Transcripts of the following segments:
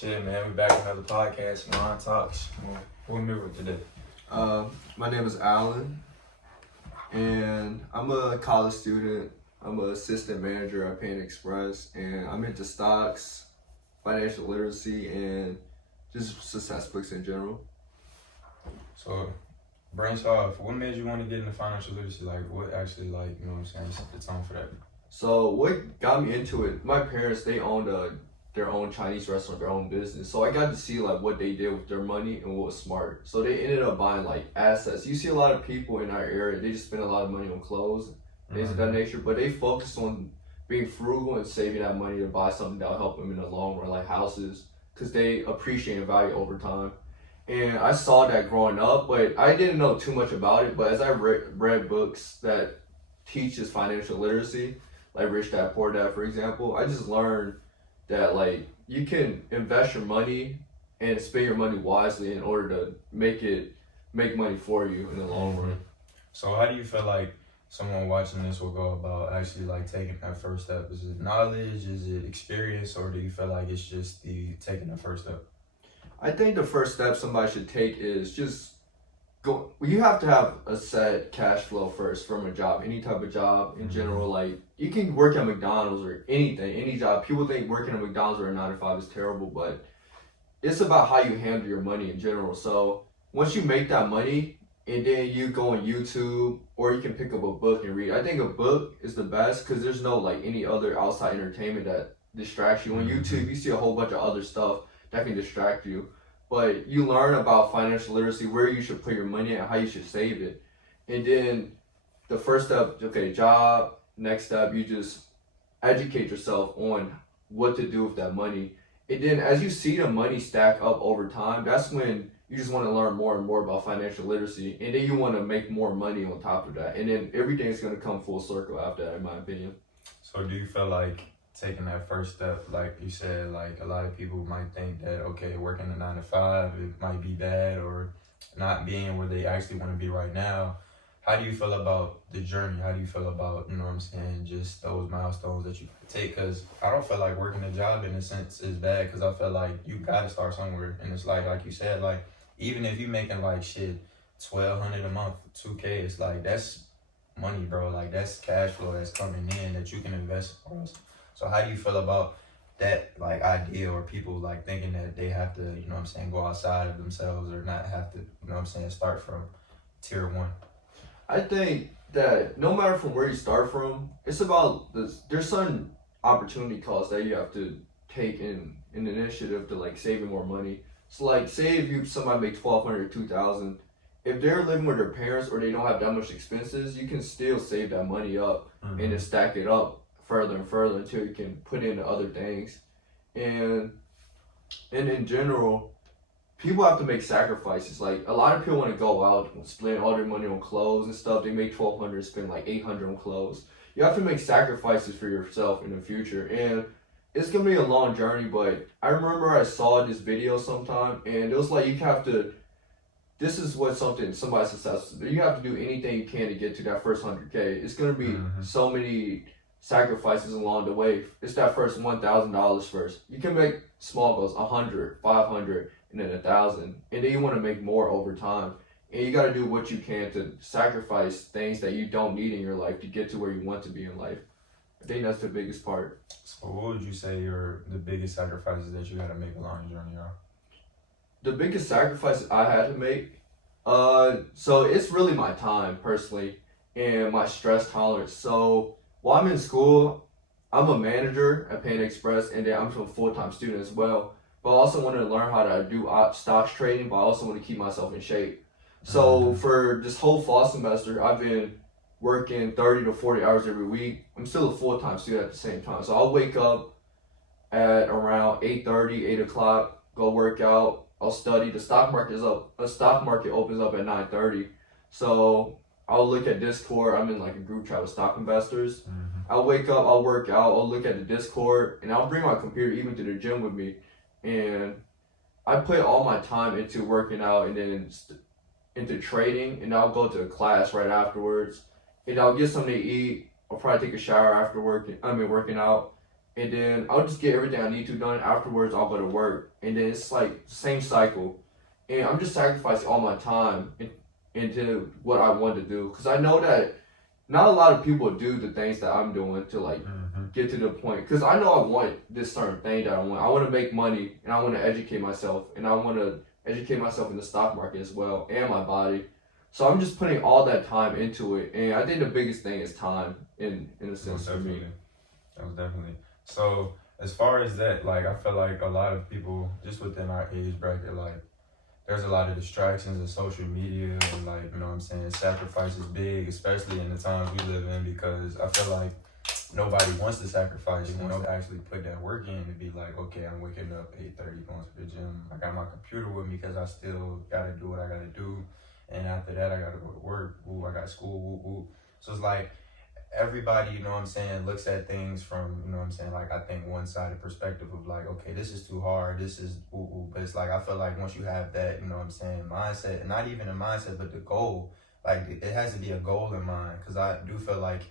Shit, man, we back with another podcast, Mind Talks. Who we with today? My name is Alan, and I'm a college student. I'm an assistant manager at Payne Express, and I'm into stocks, financial literacy, and just success books in general. So, branch off. What made you want to get into financial literacy? Like, what actually, you know what I'm saying, set the tone for that? So what got me into it? My parents, they owned their own Chinese restaurant, their own business. So I got to see like what they did with their money and what was smart. So they ended up buying like assets. You see a lot of people in our area, they just spend a lot of money on clothes, things of that nature. But they focus on being frugal and saving that money to buy something that'll help them in the long run, like houses, because they appreciate in value over time. And I saw that growing up, but I didn't know too much about it. But as I read books that teaches financial literacy, like Rich Dad Poor Dad, for example, I just learned that like you can invest your money and spend your money wisely in order to make money for you in the long run. So how do you feel like someone watching this will go about actually like taking that first step? Is it knowledge? Is it experience? Or do you feel like it's just the taking the first step? I think the first step somebody should take is just go. You have to have a set cash flow first from a job, any type of job in general. Like you can work at McDonald's or anything, any job. People think working at McDonald's or a 9 to 5 is terrible, but it's about how you handle your money in general. So once you make that money and then you go on YouTube or you can pick up a book and read. I think a book is the best because there's no like any other outside entertainment that distracts you. On YouTube, you see a whole bunch of other stuff that can distract you. But you learn about financial literacy, where you should put your money and how you should save it. And then the first step, okay, job. Next step, you just educate yourself on what to do with that money. And then as you see the money stack up over time, that's when you just want to learn more and more about financial literacy. And then you want to make more money on top of that. And then everything's going to come full circle after that, in my opinion. So do you feel like taking that first step, like you said, like a lot of people might think that, okay, working a 9 to 5, it might be bad or not being where they actually want to be right now. How do you feel about the journey? How do you feel about, you know what I'm saying, just those milestones that you take? Because I don't feel like working a job in a sense is bad because I feel like you got to start somewhere. And it's like you said, like, even if you making like shit, $1,200 a month, $2K, it's like, that's money, bro. Like, that's cash flow that's coming in that you can invest for us. So how do you feel about that like idea or people like thinking that they have to, you know what I'm saying, go outside of themselves or not have to, you know what I'm saying, start from tier 1? I think that no matter from where you start from, it's about this. There's certain opportunity costs that you have to take in an initiative to like saving more money. So like, say if you somebody makes 1,200 or 2,000, if they're living with their parents or they don't have that much expenses, you can still save that money up and then stack it up further and further until you can put into other things. And in general, people have to make sacrifices. Like a lot of people want to go out and spend all their money on clothes and stuff. They make 1,200, spend like 800 on clothes. You have to make sacrifices for yourself in the future, and it's gonna be a long journey. But I remember I saw this video sometime, and it was like you have to. This is what somebody successful. You have to do anything you can to get to that first 100K. It's gonna be so many sacrifices along the way. It's that first $1,000 first. You can make small goals, 100, 500. And then 1,000, and then you want to make more over time, and you got to do what you can to sacrifice things that you don't need in your life to get to where you want to be in life. I think that's the biggest part. So what would you say are the biggest sacrifices that you got to make along the journey are? The biggest sacrifice I had to make, so it's really my time personally and my stress tolerance. So while I'm in school, I'm a manager at Payne Express, and then I'm a full-time student as well. But I also want to learn how to do stocks trading, but I also want to keep myself in shape. So for this whole fall semester, I've been working 30 to 40 hours every week. I'm still a full-time student at the same time. So I'll wake up at around 8:30, 8 o'clock, go work out. I'll study. The stock market is up. The stock market opens up at 9:30. So I'll look at Discord. I'm in like a group chat with stock investors. I'll wake up, I'll work out, I'll look at the Discord, and I'll bring my computer even to the gym with me. And I put all my time into working out and then into trading, and I'll go to a class right afterwards, and I'll get something to eat. I'll probably take a shower after working out, and then I'll just get everything I need to done. Afterwards, I'll go to work, and then it's like same cycle, and I'm just sacrificing all my time into what I want to do, because I know that not a lot of people do the things that I'm doing to like get to the point. Because I know I want this certain thing that I want. I want to make money, and I want to educate myself, and I want to educate myself in the stock market as well, and my body. So I'm just putting all that time into it, and I think the biggest thing is time in a sense for me. That was definitely. So as far as that, like I feel like a lot of people just within our age bracket, like there's a lot of distractions in social media, and like, you know what I'm saying, sacrifice is big, especially in the times we live in, because I feel like nobody wants to sacrifice, you know, to actually put that work in to be like, okay, I'm waking up 8:30, going to the gym. I got my computer with me because I still gotta do what I gotta do. And after that, I gotta go to work. Ooh, I got school. Ooh, ooh. So it's like everybody, you know what I'm saying, looks at things from, you know what I'm saying, like I think one-sided perspective of like, okay, this is too hard, this is ooh, ooh. But it's like I feel like once you have that, you know what I'm saying, mindset, and not even a mindset, but the goal, like it has to be a goal in mind. Because I do feel like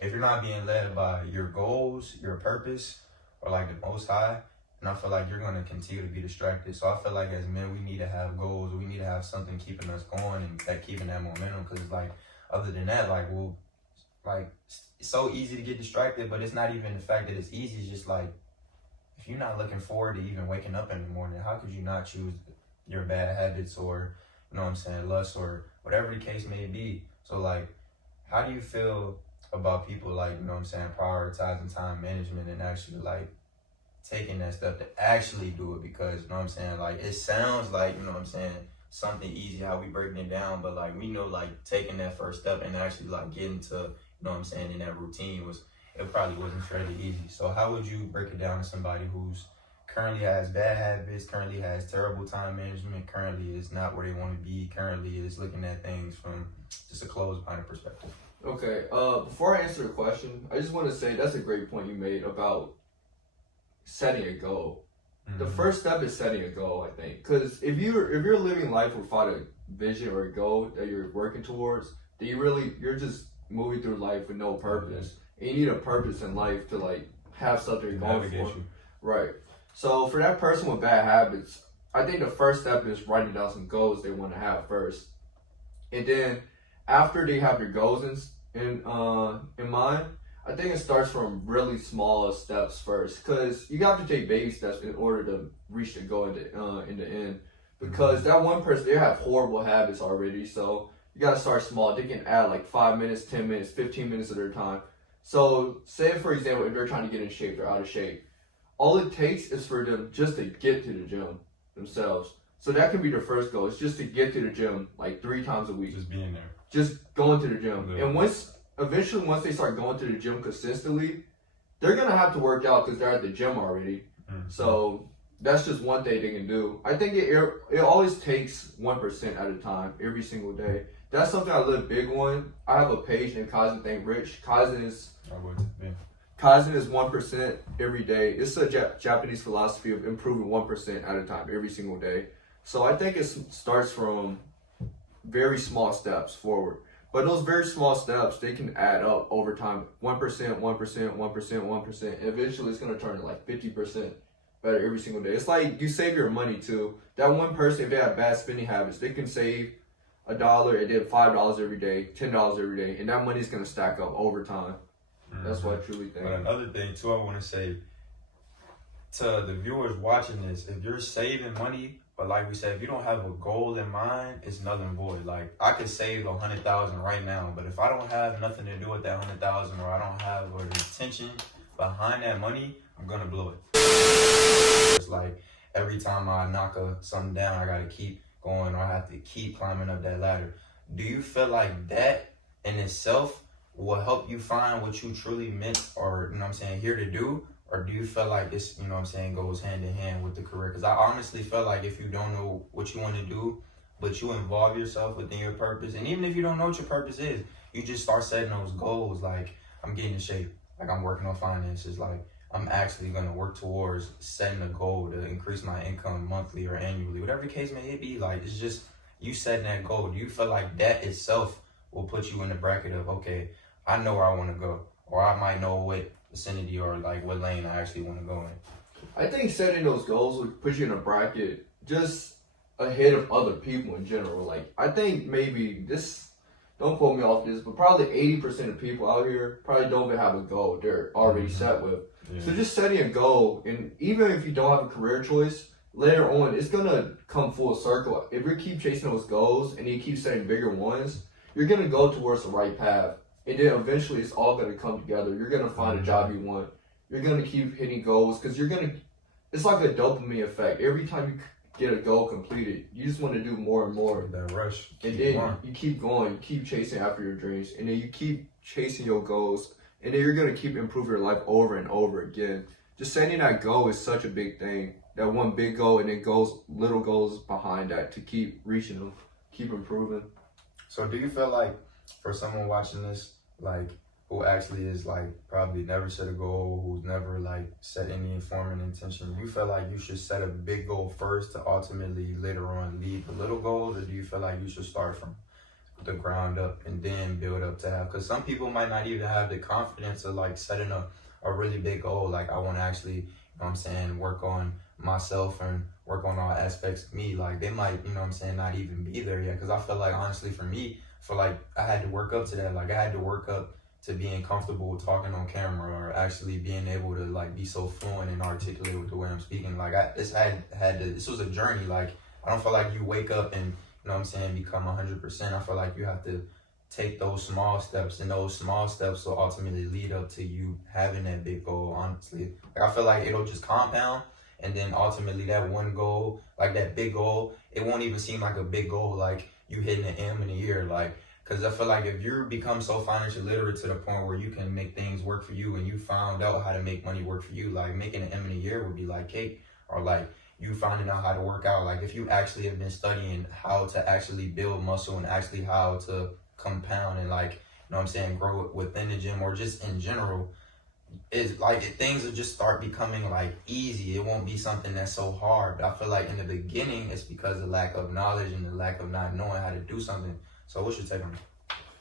if you're not being led by your goals, your purpose, or like the Most High, and I feel like you're gonna continue to be distracted. So I feel like as men, we need to have goals. We need to have something keeping us going and that keeping that momentum. Because like other than that, like like it's so easy to get distracted, but it's not even the fact that it's easy. It's just like if you're not looking forward to even waking up in the morning, how could you not choose your bad habits or, you know what I'm saying, lust or whatever the case may be? So like, how do you feel about people like, you know what I'm saying, prioritizing time management and actually like taking that step to actually do it? Because, you know what I'm saying, like it sounds like, you know what I'm saying, something easy how we breaking it down, but like we know like taking that first step and actually like getting to, you know what I'm saying, in that routine it probably wasn't fairly easy. So how would you break it down to somebody who's currently has bad habits, currently has terrible time management, currently is not where they want to be, currently is looking at things from just a closed-minded perspective? Okay, before I answer the question, I just want to say that's a great point you made about setting a goal. Mm-hmm. The first step is setting a goal, I think, because if you're living life without a vision or a goal that you're working towards, then you're just moving through life with no purpose. And you need a purpose in life to like have something going for. Right. So for that person with bad habits, I think the first step is writing down some goals they want to have first, and then after they have their goals in mind, I think it starts from really small steps first, because you have to take baby steps in order to reach the goal in the end. Because that one person, they have horrible habits already, so you gotta start small. They can add like 5 minutes, 10 minutes, 15 minutes of their time. So say for example, if they're trying to get in shape, they're out of shape. All it takes is for them just to get to the gym themselves. So that can be their first goal. It's just to get to the gym like 3 times a week. Just being there. Just going to the gym. Yeah. And eventually once they start going to the gym consistently, they're gonna have to work out because they're at the gym already. Mm-hmm. So that's just one thing they can do. I think it always takes 1% at a time every single day. That's something I live big on. I have a page named Kaizen Think Rich. Kaizen is 1% every day. It's a Japanese philosophy of improving 1% at a time every single day. So I think it starts from very small steps forward. But those very small steps, they can add up over time. 1%, 1%, 1%, 1%. And eventually it's going to turn to like 50% better every single day. It's like you save your money too. That one person, if they have bad spending habits, they can save $1 and then $5 every day, $10 every day. And that money's going to stack up over time. That's what I truly think. But another thing too, I want to say to the viewers watching this, if you're saving money, but like we said, if you don't have a goal in mind, it's null and void. Like I could save 100,000 right now, but if I don't have nothing to do with that 100,000, or I don't have an intention behind that money, I'm gonna blow it. It's like every time I knock something down, I gotta keep going, or I have to keep climbing up that ladder. Do you feel like that in itself will help you find what you truly meant, or, you know what I'm saying, here to do? Or do you feel like this, you know what I'm saying, goes hand in hand with the career? Because I honestly feel like if you don't know what you want to do, but you involve yourself within your purpose, and even if you don't know what your purpose is, you just start setting those goals, like, I'm getting in shape, like I'm working on finances, like I'm actually going to work towards setting a goal to increase my income monthly or annually, whatever the case may be. Like, it's just you setting that goal. Do you feel like that itself will put you in the bracket of, okay, I know where I want to go, or I might know what vicinity or like what lane I actually want to go in. I think setting those goals would put you in a bracket just ahead of other people in general. Like, I think maybe this, don't quote me off this, but probably 80% of people out here probably don't even have a goal they're already set with. Yeah. So just setting a goal, and even if you don't have a career choice, later on, it's gonna come full circle. If you keep chasing those goals and you keep setting bigger ones, you're gonna go towards the right path. And then eventually it's all gonna come together. You're gonna find a job you want. You're gonna keep hitting goals because it's like a dopamine effect. Every time you get a goal completed, you just want to do more and more. That rush. And then you keep going, you keep chasing after your dreams, and then you keep chasing your goals, and then you're gonna keep improving your life over and over again. Just setting that goal is such a big thing. That one big goal, and then little goals behind that to keep reaching them, keep improving. So do you feel like for someone watching this, like who actually is like probably never set a goal, who's never like set any form of intention, you feel like you should set a big goal first to ultimately later on lead the little goals, or do you feel like you should start from the ground up and then build up to have? Because some people might not even have the confidence of like setting a really big goal. Like, I want to actually, you know what I'm saying, work on myself and work on all aspects of me. Like, they might, you know what I'm saying, not even be there yet. Because I feel like, honestly, for me, like I had to work up to that. Like, I had to work up to being comfortable talking on camera, or actually being able to like be so fluent and articulate with the way I'm speaking. Like, this was a journey. Like, I don't feel like you wake up and, you know what I'm saying, become 100%. I feel like you have to take those small steps, and those small steps will ultimately lead up to you having that big goal, honestly. Like, I feel like it'll just compound, and then ultimately that one goal, like that big goal, it won't even seem like a big goal, like you hitting an M in a year. Like, because I feel like if you become so financially literate to the point where you can make things work for you, and you found out how to make money work for you, like making an M in a year would be like cake. Or like you finding out how to work out. Like, if you actually have been studying how to actually build muscle and actually how to compound and, like, you know what I'm saying, grow within the gym or just in general, it's like things will just start becoming like easy. It won't be something that's so hard. But I feel like in the beginning it's because of lack of knowledge and the lack of not knowing how to do something. So what's your take on it?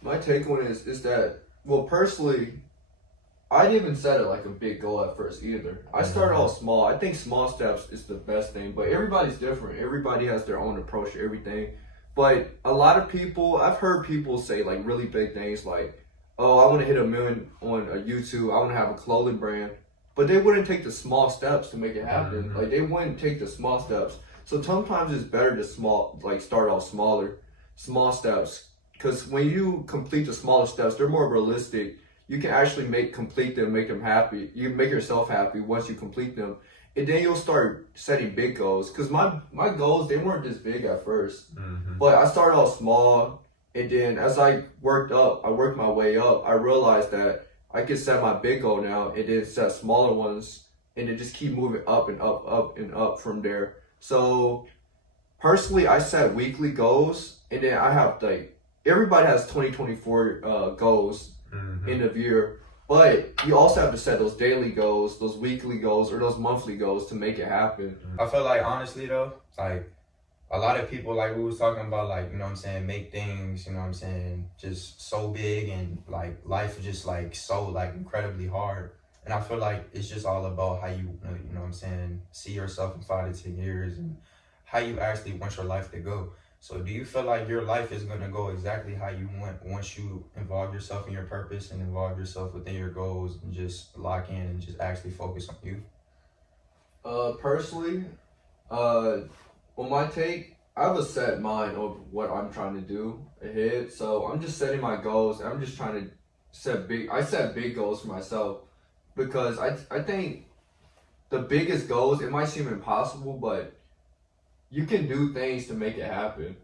My take on it is that, well, personally, I didn't even set it like a big goal at first either. I started off small. I think small steps is the best thing, but everybody's different. Everybody has their own approach to everything. But a lot of people, I've heard people say like really big things like, oh, I want to hit 1 million on a YouTube. I want to have a clothing brand. But they wouldn't take the small steps to make it happen. Like, they wouldn't take the small steps. So sometimes it's better to start off small steps. Because when you complete the smaller steps, they're more realistic. You can actually complete them, make them happy. You make yourself happy once you complete them. And then you'll start setting big goals. Because my goals, they weren't this big at first. But I started off small. And then as I worked my way up, I realized that I could set my big goal now and then set smaller ones. And then just keep moving up and up and up from there. So personally, I set weekly goals. And then I have everybody has 2024 goals end of year, but you also have to set those daily goals, those weekly goals, or those monthly goals to make it happen. I feel like, honestly though, like a lot of people, like we was talking about, like, you know what I'm saying, make things, you know what I'm saying, just so big, and like life is just like so like incredibly hard. And I feel like it's just all about how you know what I'm saying, see yourself in 5 to 10 years and how you actually want your life to go. So do you feel like your life is going to go exactly how you want once you involve yourself in your purpose and involve yourself within your goals and just lock in and just actually focus on you? Personally, on my take, I have a set mind of what I'm trying to do ahead. So I'm just setting my goals. I'm just trying to set big goals for myself, because I think the biggest goals, it might seem impossible, but you can do things to make it happen.